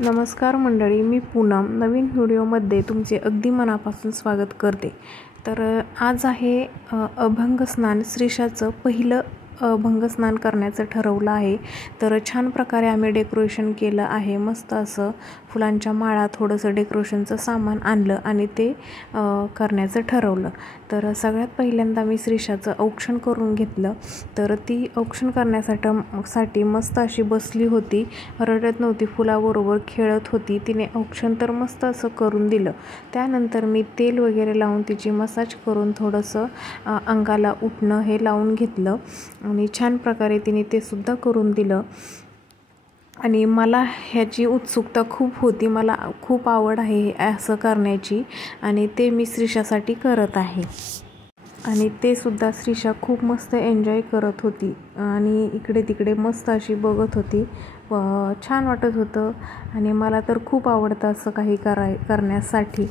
नमस्कार मंडळी, मी पूनम नवीन व्हिडिओमध्ये तुमचे अगदी मनापासून स्वागत करते। तर आज आहे अभंग स्नान। श्रीषाचं पहिलं अभंग स्नान करण्याचं ठरवलं आहे। तर छान प्रकारे आम्ही डेकोरेशन केलं आहे। मस्त असं फुलांच्या माळा, थोडंसं डेकोरेशनचं सामान आणलं आणि ते करण्याचं ठरवलं। तर सगळ्यात पहिल्यांदा मी श्रीषाचं औक्षण करून घेतलं। तर ती औक्षण करण्यासाठी मस्त अशी बसली होती, रडत नव्हती, फुलाबरोबर खेळत होती। तिने औक्षण तर मस्त असं करून दिलं। त्यानंतर मी तेल वगैरे लावून तिची मसाज करून थोडंसं अंगाला उठणं हे लावून घेतलं आणि छान प्रकारे तिने ते सुद्धा करून दिलं। आणि मला ह्याची उत्सुकता खूप होती, मला खूप आवड आहे असं करण्याची आणि ते मी श्रीषासाठी करत आहे। आणि ते सुद्धा श्रीषा खूप मस्त एन्जॉय करत होती आणि इकडे तिकडे मस्त अशी बघत होती। छान वाटत होतं आणि मला तर खूप आवडतं असं काही करण्यासाठी।